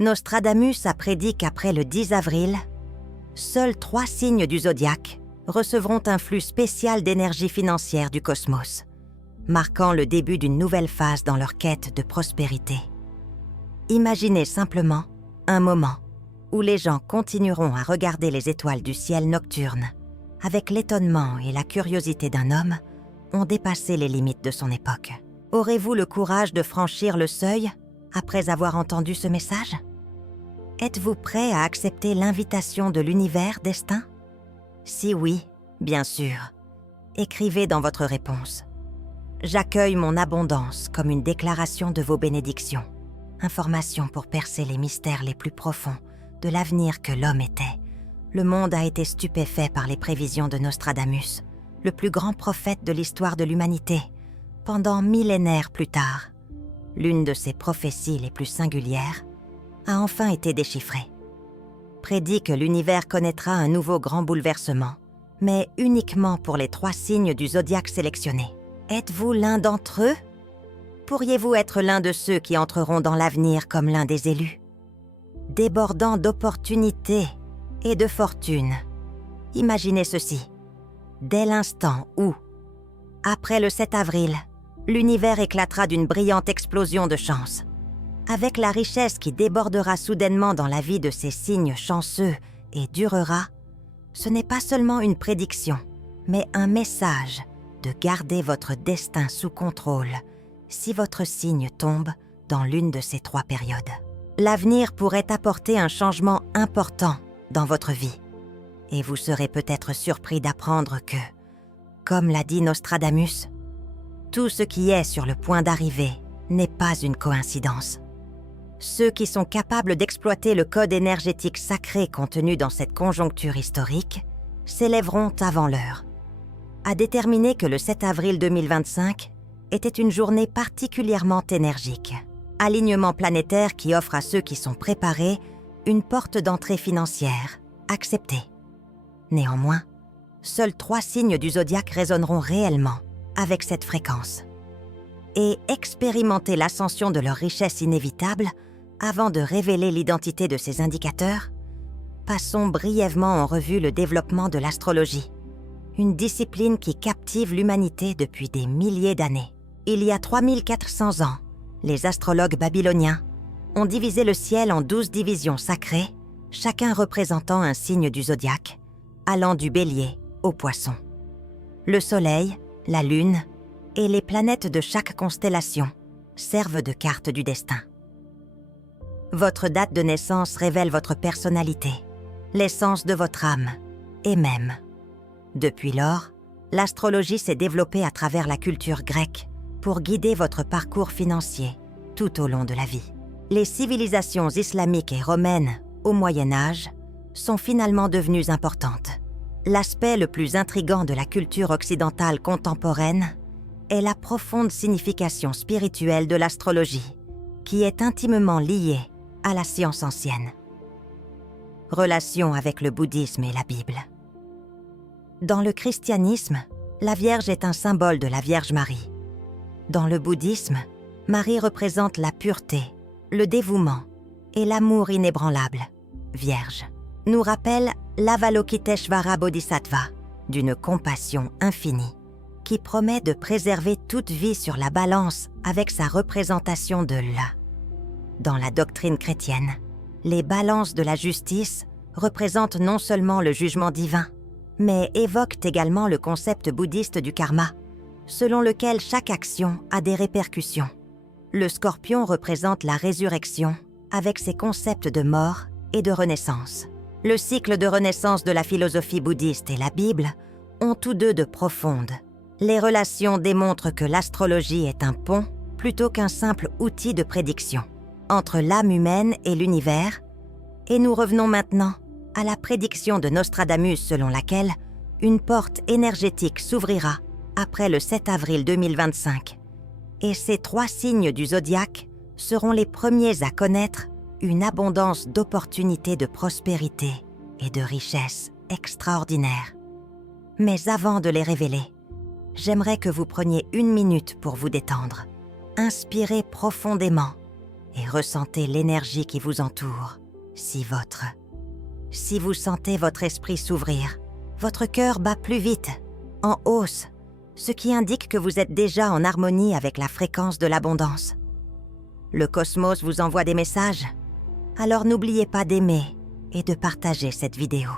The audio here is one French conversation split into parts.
Nostradamus a prédit qu'après le 10 avril, seuls 3 signes du zodiaque recevront un flux spécial d'énergie financière du cosmos, marquant le début d'une nouvelle phase dans leur quête de prospérité. Imaginez simplement un moment où les gens continueront à regarder les étoiles du ciel nocturne avec l'étonnement et la curiosité d'un homme ont dépassé les limites de son époque. Aurez-vous le courage de franchir le seuil après avoir entendu ce message? Êtes-vous prêt à accepter l'invitation de l'univers destin? Si oui, bien sûr, écrivez dans votre réponse. J'accueille mon abondance comme une déclaration de vos bénédictions. Information pour percer les mystères les plus profonds de l'avenir que l'homme était. Le monde a été stupéfait par les prévisions de Nostradamus, le plus grand prophète de l'histoire de l'humanité, pendant millénaires plus tard. L'une de ses prophéties les plus singulières a enfin été déchiffrée. Prédit que l'univers connaîtra un nouveau grand bouleversement, mais uniquement pour les 3 signes du zodiaque sélectionnés. Êtes-vous l'un d'entre eux? Pourriez-vous être l'un de ceux qui entreront dans l'avenir comme l'un des élus? Débordant d'opportunités et de fortune. Imaginez ceci. Dès l'instant où, après le 7 avril, l'univers éclatera d'une brillante explosion de chance. Avec la richesse qui débordera soudainement dans la vie de ces signes chanceux et durera, ce n'est pas seulement une prédiction, mais un message de garder votre destin sous contrôle si votre signe tombe dans l'une de ces 3 périodes. L'avenir pourrait apporter un changement important dans votre vie. Et vous serez peut-être surpris d'apprendre que, comme l'a dit Nostradamus, tout ce qui est sur le point d'arriver n'est pas une coïncidence. Ceux qui sont capables d'exploiter le code énergétique sacré contenu dans cette conjoncture historique s'élèveront avant l'heure. A déterminé que le 7 avril 2025 était une journée particulièrement énergique. Alignement planétaire qui offre à ceux qui sont préparés une porte d'entrée financière acceptée. Néanmoins, seuls 3 signes du zodiaque résonneront réellement avec cette fréquence. Et expérimenter l'ascension de leur richesse inévitable avant de révéler l'identité de ces indicateurs, passons brièvement en revue le développement de l'astrologie, une discipline qui captive l'humanité depuis des milliers d'années. Il y a 3400 ans, les astrologues babyloniens ont divisé le ciel en 12 divisions sacrées, chacun représentant un signe du zodiaque, allant du Bélier au Poisson. Le Soleil, la Lune et les planètes de chaque constellation servent de carte du destin. Votre date de naissance révèle votre personnalité, l'essence de votre âme, et même. Depuis lors, l'astrologie s'est développée à travers la culture grecque pour guider votre parcours financier tout au long de la vie. Les civilisations islamiques et romaines au Moyen Âge sont finalement devenues importantes. L'aspect le plus intrigant de la culture occidentale contemporaine est la profonde signification spirituelle de l'astrologie, qui est intimement liée à la science ancienne. Relation avec le bouddhisme et la Bible. Dans le christianisme, la Vierge est un symbole de la Vierge Marie. Dans le bouddhisme, Marie représente la pureté, le dévouement et l'amour inébranlable. Vierge nous rappelle l'Avalokiteshvara Bodhisattva, d'une compassion infinie, qui promet de préserver toute vie sur la balance avec sa représentation de l'A. Dans la doctrine chrétienne, les balances de la justice représentent non seulement le jugement divin, mais évoquent également le concept bouddhiste du karma, selon lequel chaque action a des répercussions. Le scorpion représente la résurrection avec ses concepts de mort et de renaissance. Le cycle de renaissance de la philosophie bouddhiste et la Bible ont tous deux de profondes. Les relations démontrent que l'astrologie est un pont plutôt qu'un simple outil de prédiction entre l'âme humaine et l'univers, et nous revenons maintenant à la prédiction de Nostradamus selon laquelle une porte énergétique s'ouvrira après le 7 avril 2025, et ces 3 signes du zodiaque seront les premiers à connaître une abondance d'opportunités de prospérité et de richesse extraordinaires. Mais avant de les révéler, j'aimerais que vous preniez 1 minute pour vous détendre, inspirez profondément et ressentez l'énergie qui vous entoure, si vous sentez votre esprit s'ouvrir, votre cœur bat plus vite, en hausse, ce qui indique que vous êtes déjà en harmonie avec la fréquence de l'abondance. Le cosmos vous envoie des messages, alors n'oubliez pas d'aimer et de partager cette vidéo.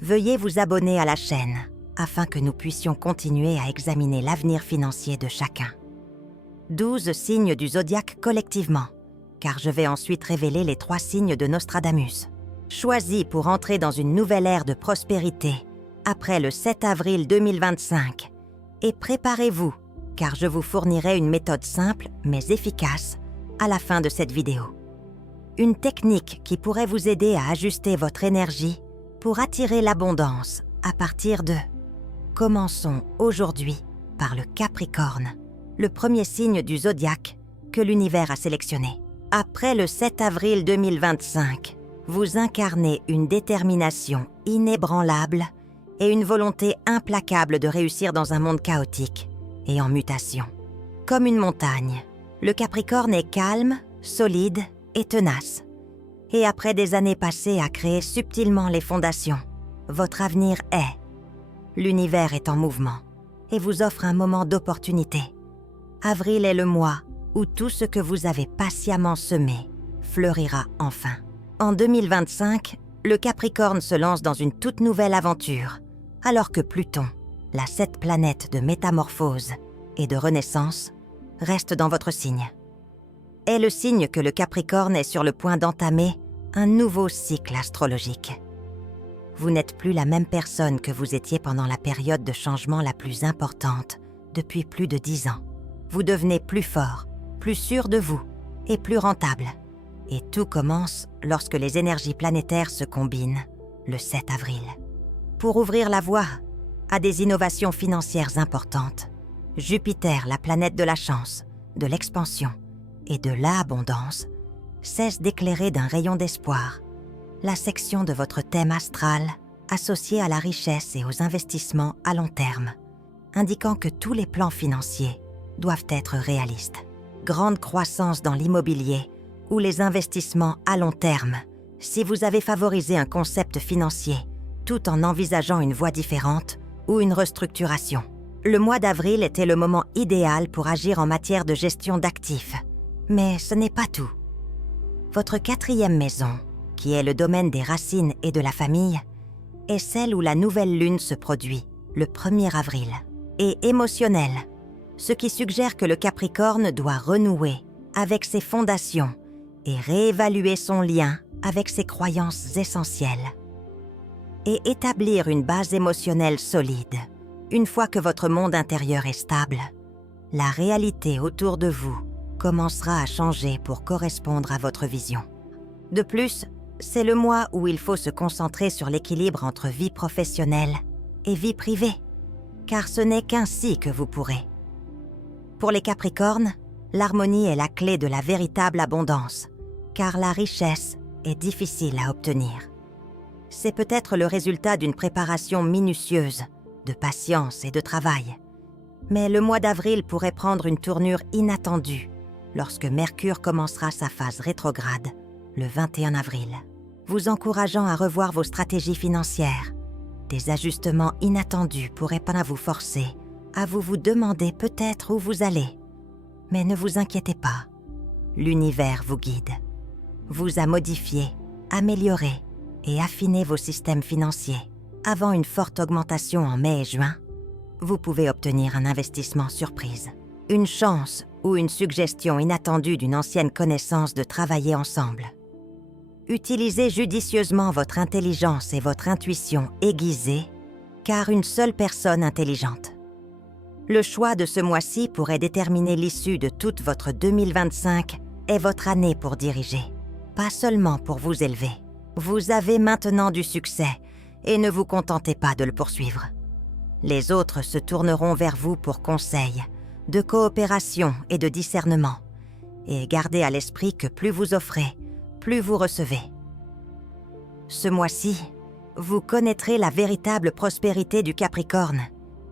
Veuillez vous abonner à la chaîne afin que nous puissions continuer à examiner l'avenir financier de chacun. 12 signes du zodiaque collectivement, car je vais ensuite révéler les 3 signes de Nostradamus. Choisis pour entrer dans une nouvelle ère de prospérité après le 7 avril 2025. Et préparez-vous, car je vous fournirai une méthode simple mais efficace à la fin de cette vidéo. Une technique qui pourrait vous aider à ajuster votre énergie pour attirer l'abondance à partir de... Commençons aujourd'hui par le Capricorne, le premier signe du zodiaque que l'univers a sélectionné. Après le 7 avril 2025, vous incarnez une détermination inébranlable et une volonté implacable de réussir dans un monde chaotique et en mutation. Comme une montagne, le Capricorne est calme, solide et tenace. Et après des années passées à créer subtilement les fondations, votre avenir est. L'univers est en mouvement et vous offre un moment d'opportunité. Avril est le mois où tout ce que vous avez patiemment semé fleurira enfin. En 2025, le Capricorne se lance dans une toute nouvelle aventure, alors que Pluton, la 7e planète de métamorphose et de renaissance, reste dans votre signe. Est le signe que le Capricorne est sur le point d'entamer un nouveau cycle astrologique. Vous n'êtes plus la même personne que vous étiez pendant la période de changement la plus importante depuis plus de 10 ans. Vous devenez plus fort, plus sûr de vous et plus rentable. Et tout commence lorsque les énergies planétaires se combinent, le 7 avril. Pour ouvrir la voie à des innovations financières importantes, Jupiter, la planète de la chance, de l'expansion et de l'abondance, cesse d'éclairer d'un rayon d'espoir la section de votre thème astral associée à la richesse et aux investissements à long terme, indiquant que tous les plans financiers doivent être réalistes. Grande croissance dans l'immobilier ou les investissements à long terme, si vous avez favorisé un concept financier tout en envisageant une voie différente ou une restructuration. Le mois d'avril était le moment idéal pour agir en matière de gestion d'actifs. Mais ce n'est pas tout. Votre 4e maison, qui est le domaine des racines et de la famille, est celle où la nouvelle lune se produit, le 1er avril, et émotionnelle, ce qui suggère que le Capricorne doit renouer avec ses fondations et réévaluer son lien avec ses croyances essentielles. Et établir une base émotionnelle solide. Une fois que votre monde intérieur est stable, la réalité autour de vous commencera à changer pour correspondre à votre vision. De plus, c'est le mois où il faut se concentrer sur l'équilibre entre vie professionnelle et vie privée, car ce n'est qu'ainsi que vous pourrez. Pour les Capricornes, l'harmonie est la clé de la véritable abondance, car la richesse est difficile à obtenir. C'est peut-être le résultat d'une préparation minutieuse, de patience et de travail. Mais le mois d'avril pourrait prendre une tournure inattendue lorsque Mercure commencera sa phase rétrograde le 21 avril, vous encourageant à revoir vos stratégies financières. Des ajustements inattendus pourraient pas vous forcer à vous demander peut-être où vous allez. Mais ne vous inquiétez pas, l'univers vous guide, vous a modifié, amélioré et affiné vos systèmes financiers. Avant une forte augmentation en mai et juin, vous pouvez obtenir un investissement surprise, une chance ou une suggestion inattendue d'une ancienne connaissance de travailler ensemble. Utilisez judicieusement votre intelligence et votre intuition aiguisée, car une seule personne intelligente. Le choix de ce mois-ci pourrait déterminer l'issue de toute votre 2025 et votre année pour diriger, pas seulement pour vous élever. Vous avez maintenant du succès et ne vous contentez pas de le poursuivre. Les autres se tourneront vers vous pour conseils, de coopération et de discernement. Et gardez à l'esprit que plus vous offrez, plus vous recevez. Ce mois-ci, vous connaîtrez la véritable prospérité du Capricorne,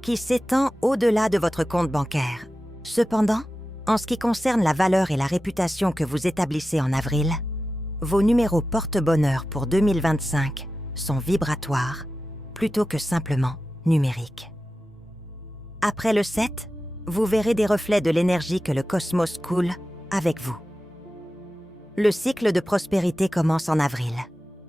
qui s'étend au-delà de votre compte bancaire. Cependant, En ce qui concerne la valeur et la réputation que vous établissez en avril, vos numéros porte-bonheur pour 2025 sont vibratoires plutôt que simplement numériques. Après le 7, vous verrez des reflets de l'énergie que le cosmos coule avec vous. Le cycle de prospérité commence en avril.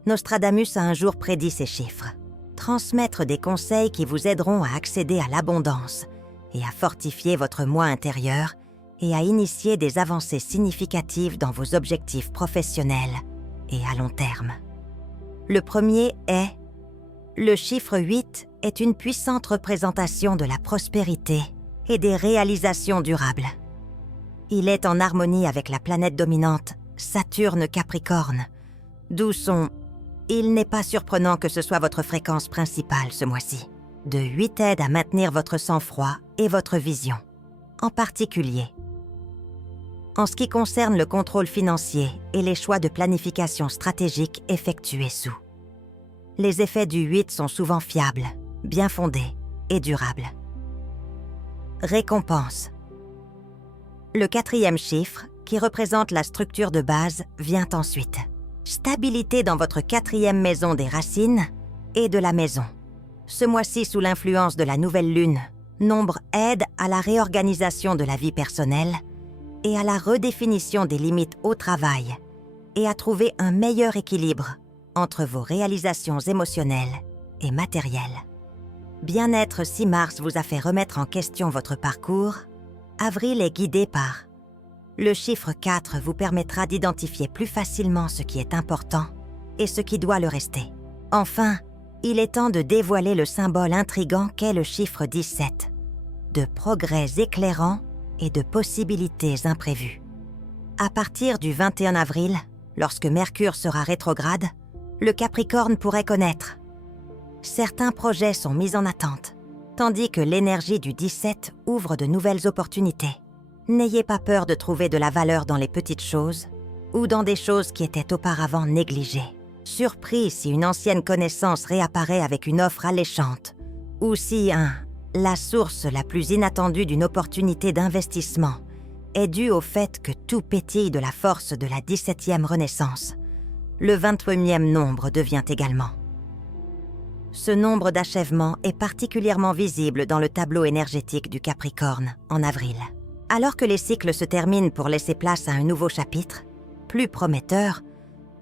Nostradamus a un jour prédit ces chiffres. Transmettre des conseils qui vous aideront à accéder à l'abondance et à fortifier votre moi intérieur et à initier des avancées significatives dans vos objectifs professionnels et à long terme. Le premier est: le chiffre 8 est une puissante représentation de la prospérité et des réalisations durables. Il est en harmonie avec la planète dominante Saturne-Capricorne, d'où son « il n'est pas surprenant que ce soit votre fréquence principale ce mois-ci ». De 8 aide à maintenir votre sang-froid et votre vision, en particulier. En ce qui concerne le contrôle financier et les choix de planification stratégique effectués sous. Les effets du 8 sont souvent fiables, bien fondés et durables. Récompense. Le 4e chiffre, qui représente la structure de base, vient ensuite. Stabilité dans votre 4e maison des racines et de la maison. Ce mois-ci, sous l'influence de la nouvelle lune, Nombre aide à la réorganisation de la vie personnelle et à la redéfinition des limites au travail et à trouver un meilleur équilibre entre vos réalisations émotionnelles et matérielles. Bien-être si Mars vous a fait remettre en question votre parcours, avril est guidé par le chiffre 4 vous permettra d'identifier plus facilement ce qui est important et ce qui doit le rester. Enfin, il est temps de dévoiler le symbole intrigant qu'est le chiffre 17, de progrès éclairants et de possibilités imprévues. À partir du 21 avril, lorsque Mercure sera rétrograde, le Capricorne pourrait connaître. Certains projets sont mis en attente, tandis que l'énergie du 17 ouvre de nouvelles opportunités. N'ayez pas peur de trouver de la valeur dans les petites choses ou dans des choses qui étaient auparavant négligées. Surpris si une ancienne connaissance réapparaît avec une offre alléchante ou si la source la plus inattendue d'une opportunité d'investissement est due au fait que tout pétille de la force de la 17e renaissance. Le 21e nombre devient également. Ce nombre d'achèvement est particulièrement visible dans le tableau énergétique du Capricorne en avril. Alors que les cycles se terminent pour laisser place à un nouveau chapitre, plus prometteur,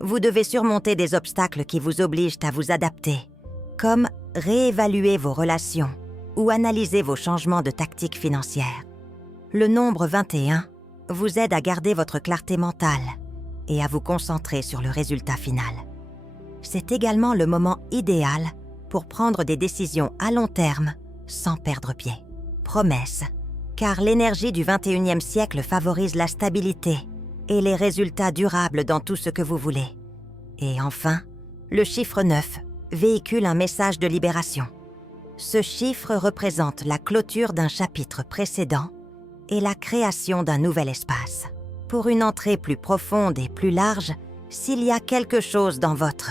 vous devez surmonter des obstacles qui vous obligent à vous adapter, comme réévaluer vos relations ou analyser vos changements de tactique financière. Le nombre 21 vous aide à garder votre clarté mentale et à vous concentrer sur le résultat final. C'est également le moment idéal pour prendre des décisions à long terme sans perdre pied. Promesse, car l'énergie du 21e siècle favorise la stabilité et les résultats durables dans tout ce que vous voulez. Et enfin, le chiffre 9 véhicule un message de libération. Ce chiffre représente la clôture d'un chapitre précédent et la création d'un nouvel espace. Pour une entrée plus profonde et plus large, s'il y a quelque chose dans votre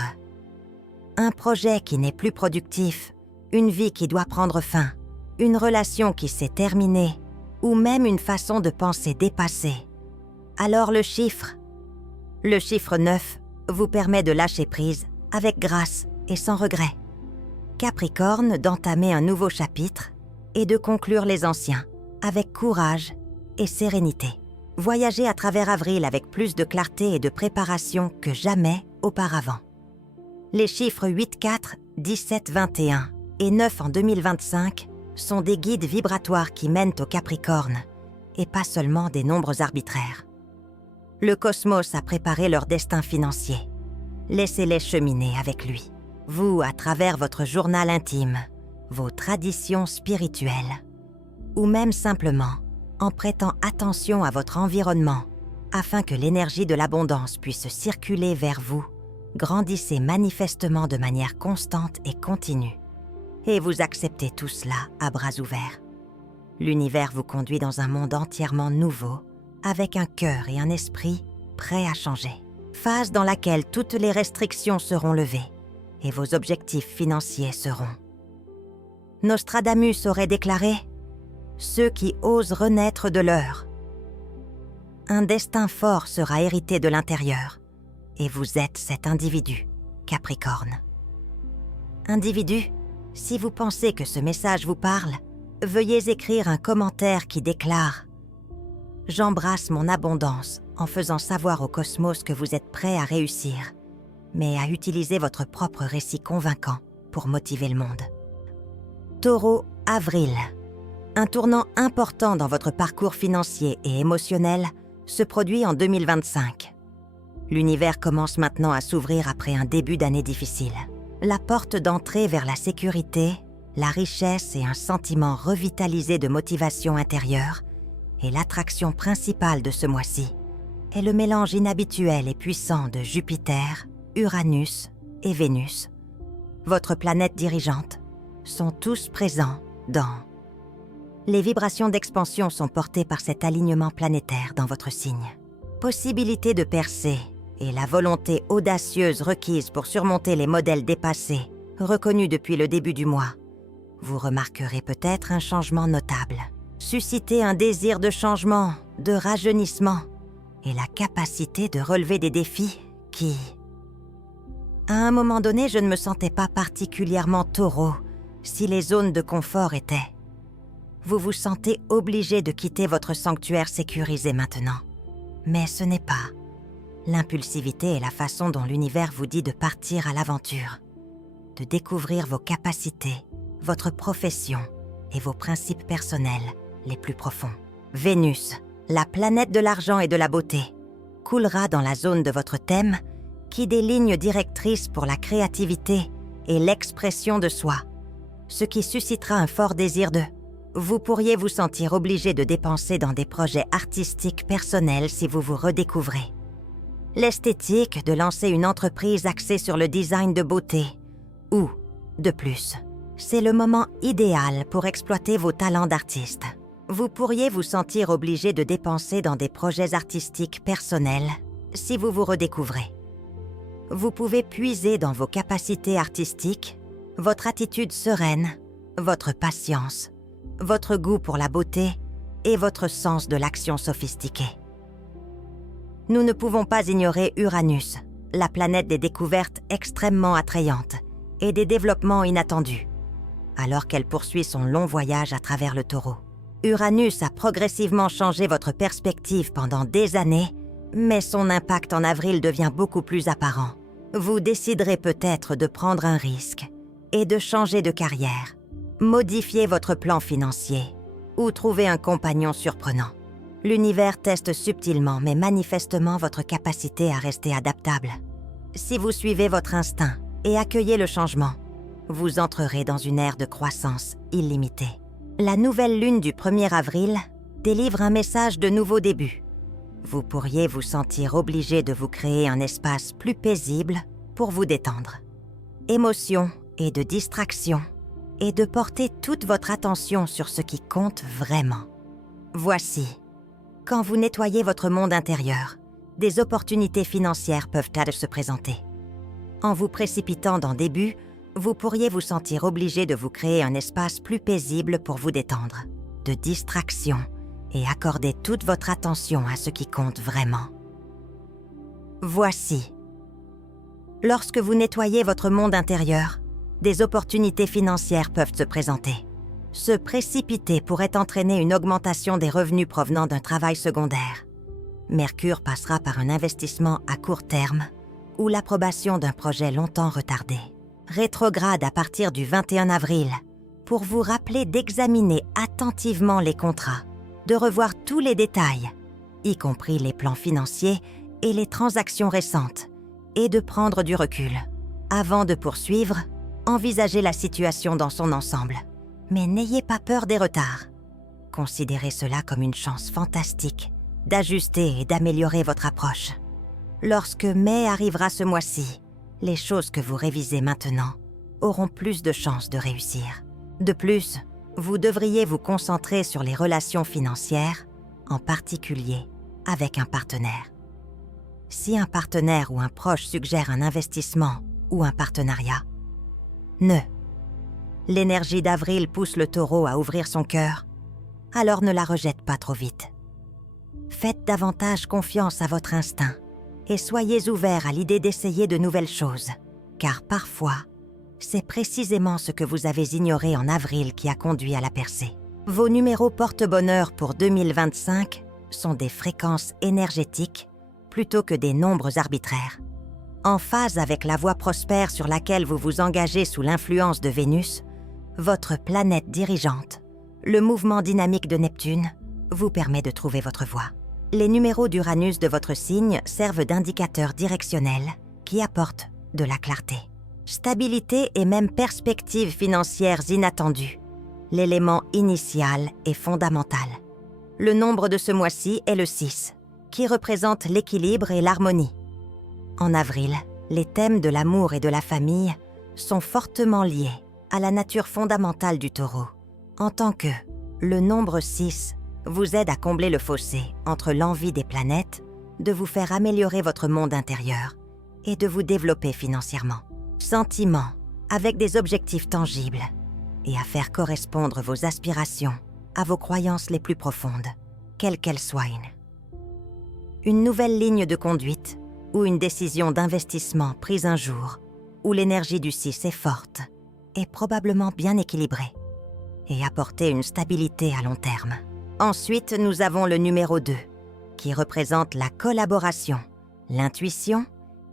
un projet qui n'est plus productif, une vie qui doit prendre fin, une relation qui s'est terminée, ou même une façon de penser dépassée, alors le chiffre 9 vous permet de lâcher prise avec grâce et sans regret. Capricorne d'entamer un nouveau chapitre et de conclure les anciens avec courage et sérénité. Voyagez à travers avril avec plus de clarté et de préparation que jamais auparavant. Les chiffres 8, 4, 17, 21 et 9 en 2025 sont des guides vibratoires qui mènent au Capricorne et pas seulement des nombres arbitraires. Le cosmos a préparé leur destin financier. Laissez-les cheminer avec lui. Vous, à travers votre journal intime, vos traditions spirituelles, ou même simplement en prêtant attention à votre environnement afin que l'énergie de l'abondance puisse circuler vers vous, grandissez manifestement de manière constante et continue. Et vous acceptez tout cela à bras ouverts. L'univers vous conduit dans un monde entièrement nouveau, avec un cœur et un esprit prêts à changer. Phase dans laquelle toutes les restrictions seront levées et vos objectifs financiers seront. Nostradamus aurait déclaré « Ceux qui osent renaître de l'heure Un destin fort sera hérité de l'intérieur, et vous êtes cet individu, Capricorne. Individu, si vous pensez que ce message vous parle, veuillez écrire un commentaire qui déclare « J'embrasse mon abondance en faisant savoir au cosmos que vous êtes prêt à réussir, mais à utiliser votre propre récit convaincant pour motiver le monde. » Taureau, avril. Un tournant important dans votre parcours financier et émotionnel se produit en 2025. L'univers commence maintenant à s'ouvrir après un début d'année difficile. La porte d'entrée vers la sécurité, la richesse et un sentiment revitalisé de motivation intérieure est l'attraction principale de ce mois-ci, est le mélange inhabituel et puissant de Jupiter, Uranus et Vénus. Votre planète dirigeante sont tous présents dans... Les vibrations d'expansion sont portées par cet alignement planétaire dans votre signe. Possibilité de percer et la volonté audacieuse requise pour surmonter les modèles dépassés, reconnus depuis le début du mois. Vous remarquerez peut-être un changement notable. Susciter un désir de changement, de rajeunissement et la capacité de relever des défis qui... À un moment donné, je ne me sentais pas particulièrement taureau si les zones de confort étaient. Vous vous sentez obligé de quitter votre sanctuaire sécurisé maintenant. Mais ce n'est pas. L'impulsivité est la façon dont l'univers vous dit de partir à l'aventure, de découvrir vos capacités, votre profession et vos principes personnels les plus profonds. Vénus, la planète de l'argent et de la beauté, coulera dans la zone de votre thème qui des lignes directrices pour la créativité et l'expression de soi, ce qui suscitera un fort désir de... Vous pourriez vous sentir obligé de dépenser dans des projets artistiques personnels si vous vous redécouvrez. L'esthétique de lancer une entreprise axée sur le design de beauté. Ou, de plus, c'est le moment idéal pour exploiter vos talents d'artiste. Vous pourriez vous sentir obligé de dépenser dans des projets artistiques personnels si vous vous redécouvrez. Vous pouvez puiser dans vos capacités artistiques, votre attitude sereine, votre patience, votre goût pour la beauté et votre sens de l'action sophistiquée. Nous ne pouvons pas ignorer Uranus, la planète des découvertes extrêmement attrayantes et des développements inattendus, alors qu'elle poursuit son long voyage à travers le Taureau. Uranus a progressivement changé votre perspective pendant des années, mais son impact en avril devient beaucoup plus apparent. Vous déciderez peut-être de prendre un risque et de changer de carrière, modifier votre plan financier ou trouver un compagnon surprenant. L'univers teste subtilement mais manifestement votre capacité à rester adaptable. Si vous suivez votre instinct et accueillez le changement, vous entrerez dans une ère de croissance illimitée. La nouvelle lune du 1er avril délivre un message de nouveau début. Vous pourriez vous sentir obligé de vous créer un espace plus paisible pour vous détendre. Émotion et de distraction, et de porter toute votre attention sur ce qui compte vraiment. Voici, quand vous nettoyez votre monde intérieur, des opportunités financières peuvent-elles se présenter. En vous précipitant dans des buts, vous pourriez vous sentir obligé de vous créer un espace plus paisible pour vous détendre, de distraction et accorder toute votre attention à ce qui compte vraiment. Voici. Lorsque vous nettoyez votre monde intérieur, des opportunités financières peuvent se présenter. Se précipiter pourrait entraîner une augmentation des revenus provenant d'un travail secondaire. Mercure passera par un investissement à court terme ou l'approbation d'un projet longtemps retardé. Rétrograde à partir du 21 avril pour vous rappeler d'examiner attentivement les contrats, de revoir tous les détails, y compris les plans financiers et les transactions récentes, et de prendre du recul. Avant de poursuivre, envisagez la situation dans son ensemble. Mais n'ayez pas peur des retards. Considérez cela comme une chance fantastique d'ajuster et d'améliorer votre approche. Lorsque mai arrivera ce mois-ci, les choses que vous révisez maintenant auront plus de chances de réussir. De plus, vous devriez vous concentrer sur les relations financières, en particulier avec un partenaire. Si un partenaire ou un proche suggère un investissement ou un partenariat, l'énergie d'avril pousse le Taureau à ouvrir son cœur, alors ne la rejette pas trop vite. Faites davantage confiance à votre instinct et soyez ouverts à l'idée d'essayer de nouvelles choses, car parfois, c'est précisément ce que vous avez ignoré en avril qui a conduit à la percée. Vos numéros porte-bonheur pour 2025 sont des fréquences énergétiques plutôt que des nombres arbitraires. En phase avec la voie prospère sur laquelle vous vous engagez sous l'influence de Vénus, votre planète dirigeante, le mouvement dynamique de Neptune, vous permet de trouver votre voie. Les numéros d'Uranus de votre signe servent d'indicateurs directionnels qui apportent de la clarté, stabilité et même perspectives financières inattendues. L'élément initial est fondamental. Le nombre de ce mois-ci est le 6, qui représente l'équilibre et l'harmonie. En avril, les thèmes de l'amour et de la famille sont fortement liés à la nature fondamentale du Taureau, en tant que le nombre 6 vous aide à combler le fossé entre l'envie des planètes de vous faire améliorer votre monde intérieur et de vous développer financièrement. Sentiments, avec des objectifs tangibles, et à faire correspondre vos aspirations à vos croyances les plus profondes, quelles qu'elles soient. Une nouvelle ligne de conduite ou une décision d'investissement prise un jour où l'énergie du 6 est forte et probablement bien équilibrée et apporter une stabilité à long terme. Ensuite, nous avons le numéro 2, qui représente la collaboration, l'intuition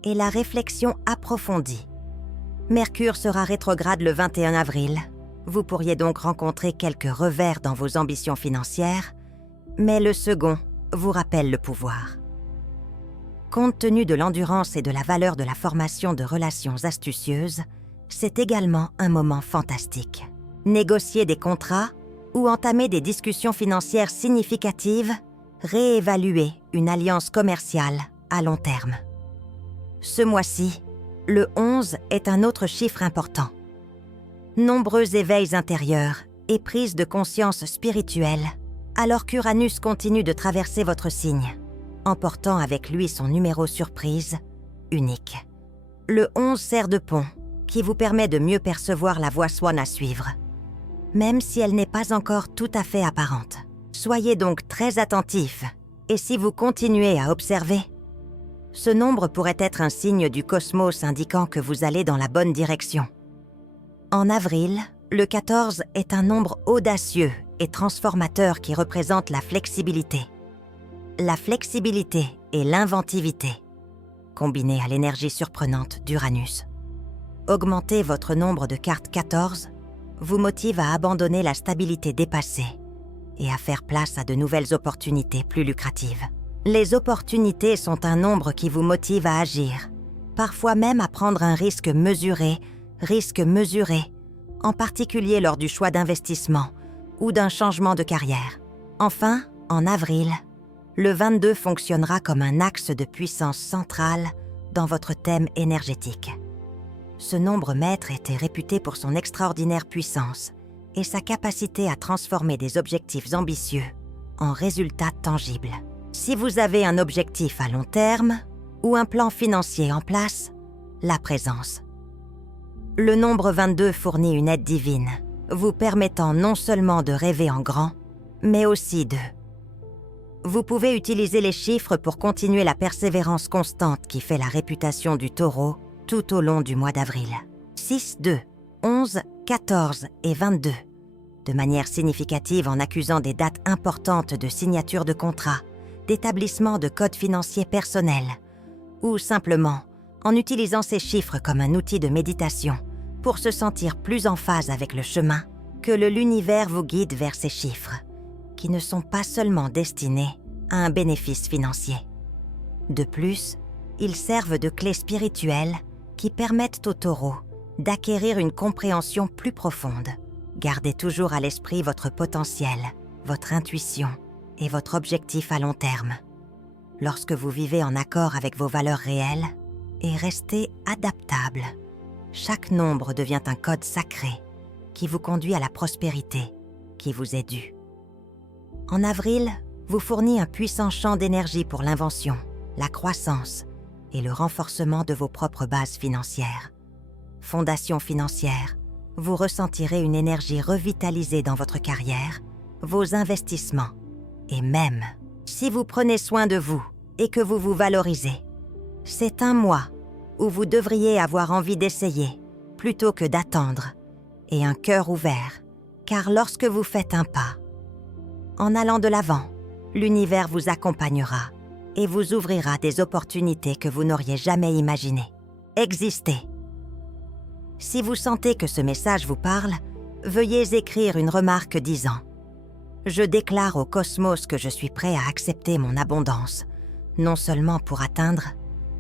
et la réflexion approfondie. Mercure sera rétrograde le 21 avril. Vous pourriez donc rencontrer quelques revers dans vos ambitions financières, mais le second vous rappelle le pouvoir. Compte tenu de l'endurance et de la valeur de la formation de relations astucieuses, c'est également un moment fantastique. Négocier des contrats ou entamer des discussions financières significatives, réévaluer une alliance commerciale à long terme. Ce mois-ci, le 11 est un autre chiffre important. Nombreux éveils intérieurs et prise de conscience spirituelle, alors qu'Uranus continue de traverser votre signe, emportant avec lui son numéro surprise, unique. Le 11 sert de pont, qui vous permet de mieux percevoir la voie swan à suivre, même si elle n'est pas encore tout à fait apparente. Soyez donc très attentifs, et si vous continuez à observer, ce nombre pourrait être un signe du cosmos indiquant que vous allez dans la bonne direction. En avril, le 14 est un nombre audacieux et transformateur qui représente la flexibilité. La flexibilité et l'inventivité, combinées à l'énergie surprenante d'Uranus. Augmenter votre nombre de cartes 14 vous motive à abandonner la stabilité dépassée et à faire place à de nouvelles opportunités plus lucratives. Les opportunités sont un nombre qui vous motive à agir, parfois même à prendre un risque mesuré, en particulier lors du choix d'investissement ou d'un changement de carrière. Enfin, en avril, le 22 fonctionnera comme un axe de puissance centrale dans votre thème énergétique. Ce nombre maître était réputé pour son extraordinaire puissance et sa capacité à transformer des objectifs ambitieux en résultats tangibles. Si vous avez un objectif à long terme ou un plan financier en place, la présence. Le nombre 22 fournit une aide divine, vous permettant non seulement de rêver en grand, mais aussi de... Vous pouvez utiliser les chiffres pour continuer la persévérance constante qui fait la réputation du Taureau tout au long du mois d'avril. 6, 2, 11, 14 et 22. De manière significative en accusant des dates importantes de signature de contrats, d'établissement de codes financiers personnels, ou simplement en utilisant ces chiffres comme un outil de méditation pour se sentir plus en phase avec le chemin que l'univers vous guide vers ces chiffres, qui ne sont pas seulement destinés à un bénéfice financier. De plus, ils servent de clés spirituelles qui permettent au Taureau d'acquérir une compréhension plus profonde. Gardez toujours à l'esprit votre potentiel, votre intuition et votre objectif à long terme. Lorsque vous vivez en accord avec vos valeurs réelles et restez adaptable, chaque nombre devient un code sacré qui vous conduit à la prospérité qui vous est due. En avril, vous fournit un puissant champ d'énergie pour l'invention, la croissance et le renforcement de vos propres bases financières. Fondation financière, vous ressentirez une énergie revitalisée dans votre carrière, vos investissements et même Si vous prenez soin de vous et que vous vous valorisez, c'est un mois où vous devriez avoir envie d'essayer plutôt que d'attendre et un cœur ouvert, car lorsque vous faites un pas, en allant de l'avant, l'univers vous accompagnera et vous ouvrira des opportunités que vous n'auriez jamais imaginées. Existez. Si vous sentez que ce message vous parle, veuillez écrire une remarque disant « Je déclare au cosmos que je suis prêt à accepter mon abondance, non seulement pour atteindre,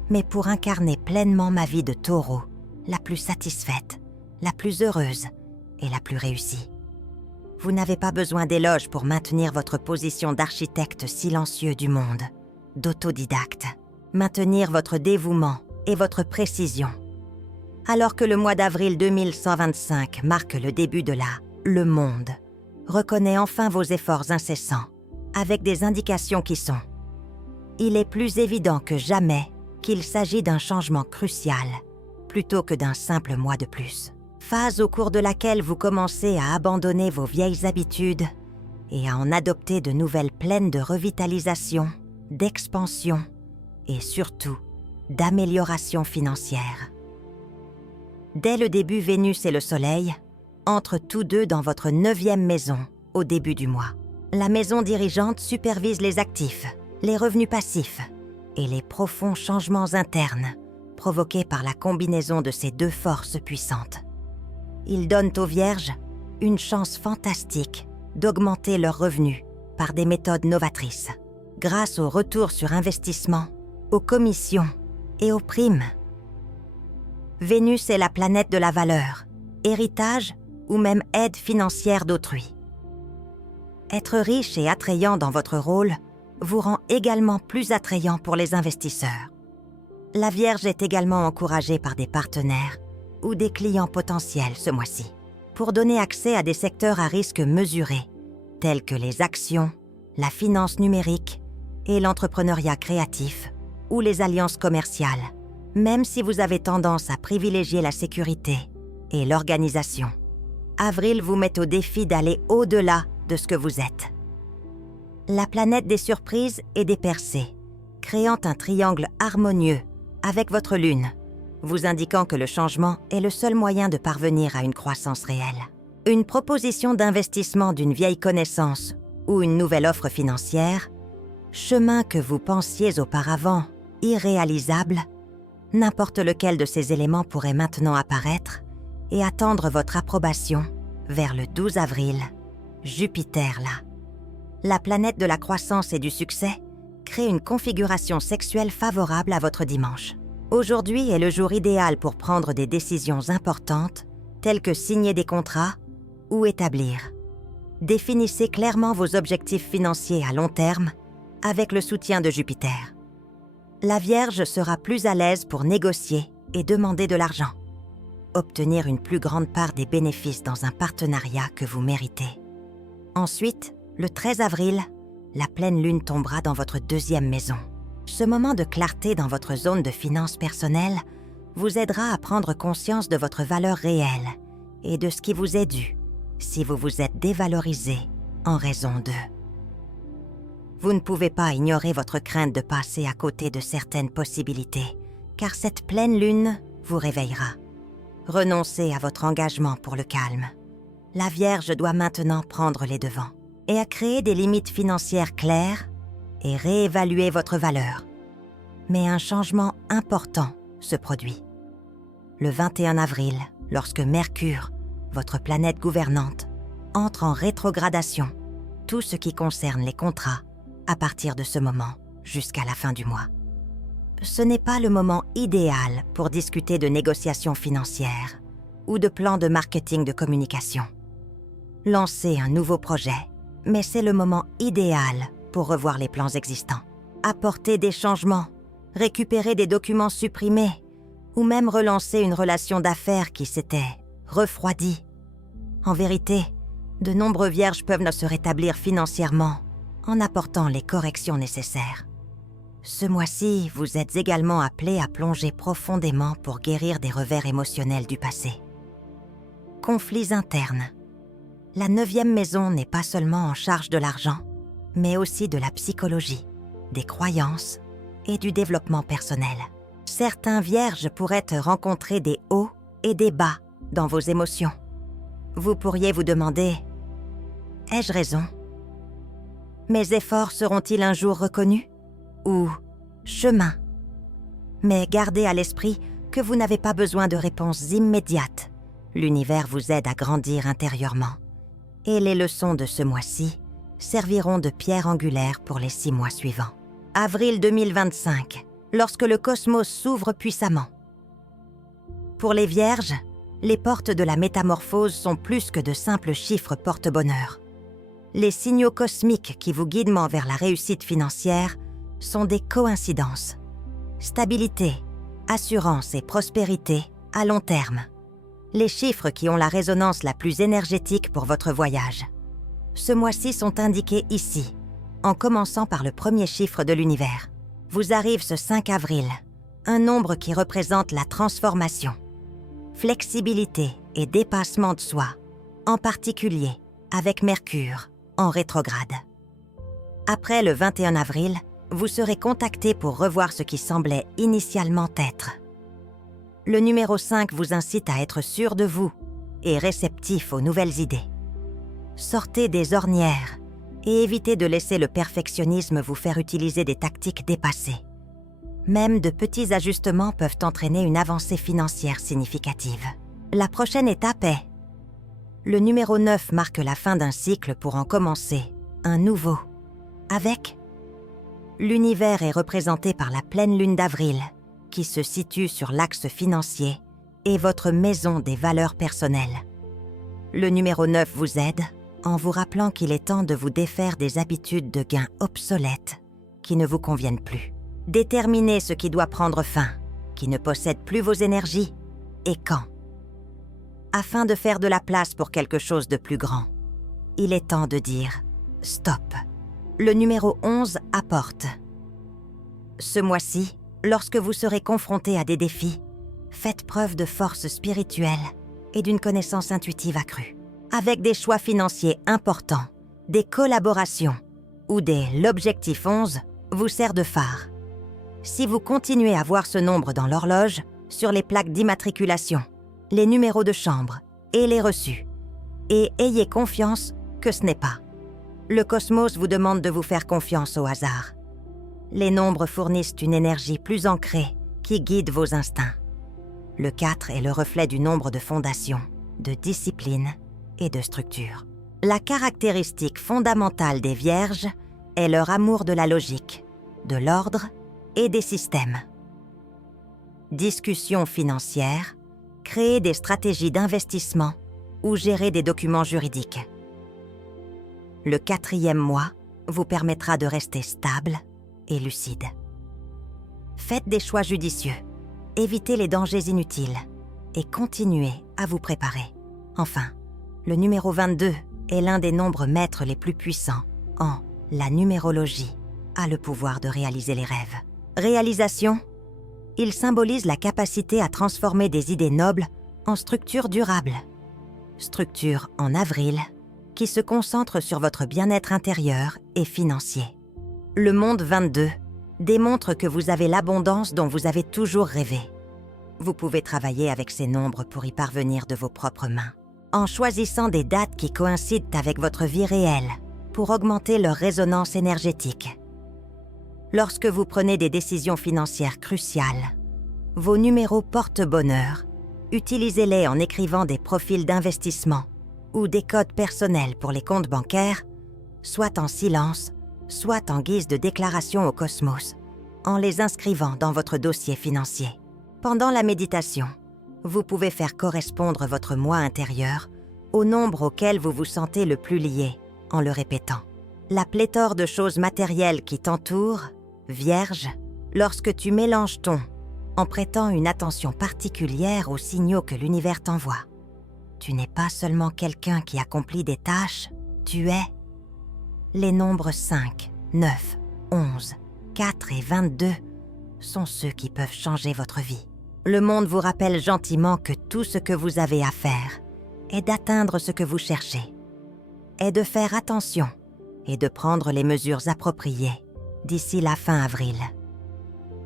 mais pour incarner pleinement ma vie de taureau, la plus satisfaite, la plus heureuse et la plus réussie. » Vous n'avez pas besoin d'éloges pour maintenir votre position d'architecte silencieux du monde, d'autodidacte, maintenir votre dévouement et votre précision. Alors que le mois d'avril 2125 marque le début de le monde reconnaît enfin vos efforts incessants, avec des indications qui sont « Il est plus évident que jamais qu'il s'agit d'un changement crucial, plutôt que d'un simple mois de plus. » Phase au cours de laquelle vous commencez à abandonner vos vieilles habitudes et à en adopter de nouvelles pleines de revitalisation, d'expansion et surtout d'amélioration financière. Dès le début, Vénus et le Soleil entrent tous deux dans votre 9e maison au début du mois. La maison dirigeante supervise les actifs, les revenus passifs et les profonds changements internes provoqués par la combinaison de ces deux forces puissantes. Ils donnent aux Vierges une chance fantastique d'augmenter leurs revenus par des méthodes novatrices, grâce au retour sur investissement, aux commissions et aux primes. Vénus est la planète de la valeur, héritage ou même aide financière d'autrui. Être riche et attrayant dans votre rôle vous rend également plus attrayant pour les investisseurs. La Vierge est également encouragée par des partenaires ou des clients potentiels ce mois-ci, pour donner accès à des secteurs à risque mesuré, tels que les actions, la finance numérique et l'entrepreneuriat créatif ou les alliances commerciales, même si vous avez tendance à privilégier la sécurité et l'organisation. Avril vous met au défi d'aller au-delà de ce que vous êtes. La planète des surprises et des percées, créant un triangle harmonieux avec votre lune, vous indiquant que le changement est le seul moyen de parvenir à une croissance réelle. Une proposition d'investissement d'une vieille connaissance ou une nouvelle offre financière, chemin que vous pensiez auparavant irréalisable, n'importe lequel de ces éléments pourrait maintenant apparaître et attendre votre approbation vers le 12 avril, Jupiter là. La planète de la croissance et du succès crée une configuration sexuelle favorable à votre dimanche. Aujourd'hui est le jour idéal pour prendre des décisions importantes, telles que signer des contrats ou établir. Définissez clairement vos objectifs financiers à long terme avec le soutien de Jupiter. La Vierge sera plus à l'aise pour négocier et demander de l'argent. Obtenir une plus grande part des bénéfices dans un partenariat que vous méritez. Ensuite, le 13 avril, la pleine lune tombera dans votre 2e maison. Ce moment de clarté dans votre zone de finances personnelles vous aidera à prendre conscience de votre valeur réelle et de ce qui vous est dû si vous vous êtes dévalorisé en raison d'eux. Vous ne pouvez pas ignorer votre crainte de passer à côté de certaines possibilités, car cette pleine lune vous réveillera. Renoncez à votre engagement pour le calme. La Vierge doit maintenant prendre les devants et à créer des limites financières claires et réévaluer votre valeur. Mais un changement important se produit. Le 21 avril, lorsque Mercure, votre planète gouvernante, entre en rétrogradation, tout ce qui concerne les contrats, à partir de ce moment jusqu'à la fin du mois. Ce n'est pas le moment idéal pour discuter de négociations financières ou de plans de marketing de communication. Lancez un nouveau projet, mais c'est le moment idéal pour revoir les plans existants, apporter des changements, récupérer des documents supprimés ou même relancer une relation d'affaires qui s'était refroidie. En vérité, de nombreux vierges peuvent se rétablir financièrement en apportant les corrections nécessaires. Ce mois-ci, vous êtes également appelés à plonger profondément pour guérir des revers émotionnels du passé. Conflits internes. La 9e maison n'est pas seulement en charge de l'argent, mais aussi de la psychologie, des croyances et du développement personnel. Certains vierges pourraient rencontrer des hauts et des bas dans vos émotions. Vous pourriez vous demander « Ai-je raison ? Mes efforts seront-ils un jour reconnus ? Ou « chemin ?» Mais gardez à l'esprit que vous n'avez pas besoin de réponses immédiates. L'univers vous aide à grandir intérieurement. Et les leçons de ce mois-ci serviront de pierre angulaire pour les 6 mois suivants. Avril 2025, lorsque le cosmos s'ouvre puissamment. Pour les vierges, les portes de la métamorphose sont plus que de simples chiffres porte-bonheur. Les signaux cosmiques qui vous guident vers la réussite financière sont des coïncidences. Stabilité, assurance et prospérité à long terme. Les chiffres qui ont la résonance la plus énergétique pour votre voyage. Ce mois-ci sont indiqués ici, en commençant par le premier chiffre de l'univers. Vous arrive ce 5 avril, un nombre qui représente la transformation, flexibilité et dépassement de soi, en particulier avec Mercure en rétrograde. Après le 21 avril, vous serez contacté pour revoir ce qui semblait initialement être. Le numéro 5 vous incite à être sûr de vous et réceptif aux nouvelles idées. Sortez des ornières et évitez de laisser le perfectionnisme vous faire utiliser des tactiques dépassées. Même de petits ajustements peuvent entraîner une avancée financière significative. La prochaine étape est... Le numéro 9 marque la fin d'un cycle pour en commencer un nouveau. Avec... L'univers est représenté par la pleine lune d'avril, qui se situe sur l'axe financier et votre maison des valeurs personnelles. Le numéro 9 vous aide en vous rappelant qu'il est temps de vous défaire des habitudes de gain obsolètes qui ne vous conviennent plus. Déterminez ce qui doit prendre fin, qui ne possède plus vos énergies, et quand. Afin de faire de la place pour quelque chose de plus grand, il est temps de dire « stop ». Le numéro 11 apporte. Ce mois-ci, lorsque vous serez confronté à des défis, faites preuve de force spirituelle et d'une connaissance intuitive accrue. Avec des choix financiers importants, des collaborations ou l'objectif 11 vous sert de phare. Si vous continuez à voir ce nombre dans l'horloge, sur les plaques d'immatriculation, les numéros de chambre et les reçus, et ayez confiance que ce n'est pas. Le cosmos vous demande de vous faire confiance au hasard. Les nombres fournissent une énergie plus ancrée qui guide vos instincts. Le 4 est le reflet du nombre de fondation, de discipline et de structure. La caractéristique fondamentale des Vierges est leur amour de la logique, de l'ordre et des systèmes. Discussions financières, créer des stratégies d'investissement ou gérer des documents juridiques. Le 4e mois vous permettra de rester stable et lucide. Faites des choix judicieux, évitez les dangers inutiles et continuez à vous préparer. Enfin, le numéro 22 est l'un des nombres maîtres les plus puissants en la numérologie, a le pouvoir de réaliser les rêves. Réalisation, il symbolise la capacité à transformer des idées nobles en structures durables. Structure en avril, qui se concentre sur votre bien-être intérieur et financier. Le monde 22 démontre que vous avez l'abondance dont vous avez toujours rêvé. Vous pouvez travailler avec ces nombres pour y parvenir de vos propres mains, en choisissant des dates qui coïncident avec votre vie réelle pour augmenter leur résonance énergétique. Lorsque vous prenez des décisions financières cruciales, vos numéros portent bonheur. Utilisez-les en écrivant des profils d'investissement ou des codes personnels pour les comptes bancaires, soit en silence, soit en guise de déclaration au cosmos, en les inscrivant dans votre dossier financier. Pendant la méditation, vous pouvez faire correspondre votre moi intérieur au nombre auquel vous vous sentez le plus lié en le répétant. La pléthore de choses matérielles qui t'entourent, Vierge, lorsque tu mélanges ton en prêtant une attention particulière aux signaux que l'univers t'envoie. Tu n'es pas seulement quelqu'un qui accomplit des tâches, tu es. Les nombres 5, 9, 11, 4 et 22 sont ceux qui peuvent changer votre vie. Le monde vous rappelle gentiment que tout ce que vous avez à faire est d'atteindre ce que vous cherchez, est de faire attention et de prendre les mesures appropriées d'ici la fin avril.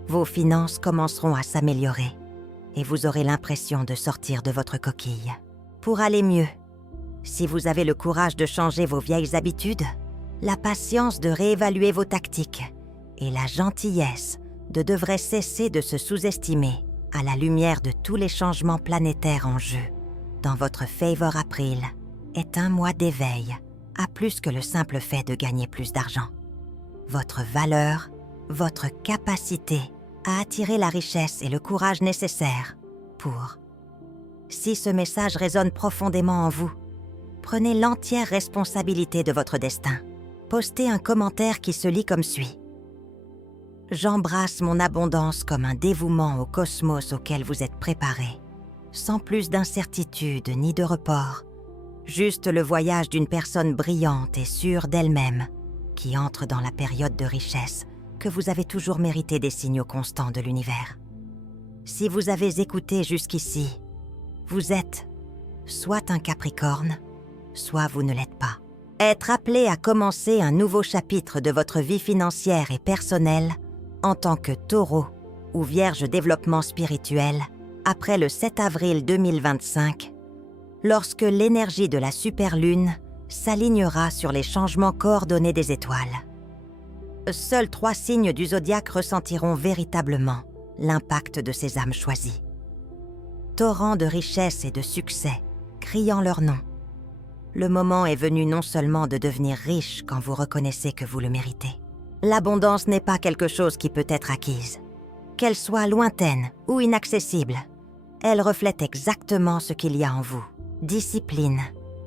Vos finances commenceront à s'améliorer et vous aurez l'impression de sortir de votre coquille. Pour aller mieux, si vous avez le courage de changer vos vieilles habitudes, la patience de réévaluer vos tactiques et la gentillesse devrait cesser de se sous-estimer à la lumière de tous les changements planétaires en jeu. Dans votre Favor April est un mois d'éveil à plus que le simple fait de gagner plus d'argent. Votre valeur, votre capacité à attirer la richesse et le courage nécessaires pour. Si ce message résonne profondément en vous, prenez l'entière responsabilité de votre destin. Postez un commentaire qui se lit comme suit. J'embrasse mon abondance comme un dévouement au cosmos auquel vous êtes préparé, sans plus d'incertitude ni de report, juste le voyage d'une personne brillante et sûre d'elle-même qui entre dans la période de richesse que vous avez toujours mérité des signaux constants de l'univers. Si vous avez écouté jusqu'ici, vous êtes soit un Capricorne, soit vous ne l'êtes pas. Être appelé à commencer un nouveau chapitre de votre vie financière et personnelle en tant que Taureau ou Vierge développement spirituel après le 7 avril 2025, lorsque l'énergie de la superlune s'alignera sur les changements coordonnés des étoiles. Seuls 3 signes du zodiaque ressentiront véritablement l'impact de ces âmes choisies. Torrent de richesse et de succès, criant leur nom. Le moment est venu non seulement de devenir riche quand vous reconnaissez que vous le méritez. L'abondance n'est pas quelque chose qui peut être acquise. Qu'elle soit lointaine ou inaccessible, elle reflète exactement ce qu'il y a en vous. Discipline,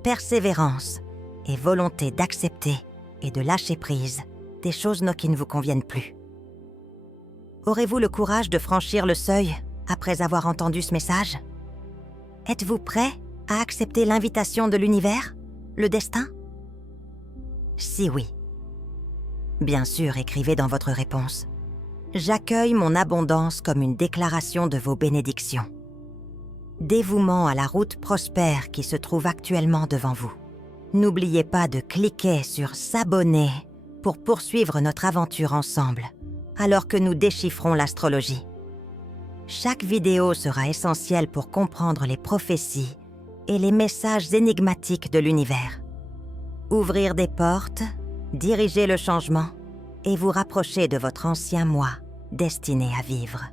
persévérance et volonté d'accepter et de lâcher prise des choses qui ne vous conviennent plus. Aurez-vous le courage de franchir le seuil après avoir entendu ce message? Êtes-vous prêt à accepter l'invitation de l'univers, le destin? Si oui, bien sûr, écrivez dans votre réponse. J'accueille mon abondance comme une déclaration de vos bénédictions. Dévouement à la route prospère qui se trouve actuellement devant vous. N'oubliez pas de cliquer sur s'abonner pour poursuivre notre aventure ensemble, alors que nous déchiffrons l'astrologie. Chaque vidéo sera essentielle pour comprendre les prophéties et les messages énigmatiques de l'univers. Ouvrir des portes, diriger le changement et vous rapprocher de votre ancien moi destiné à vivre.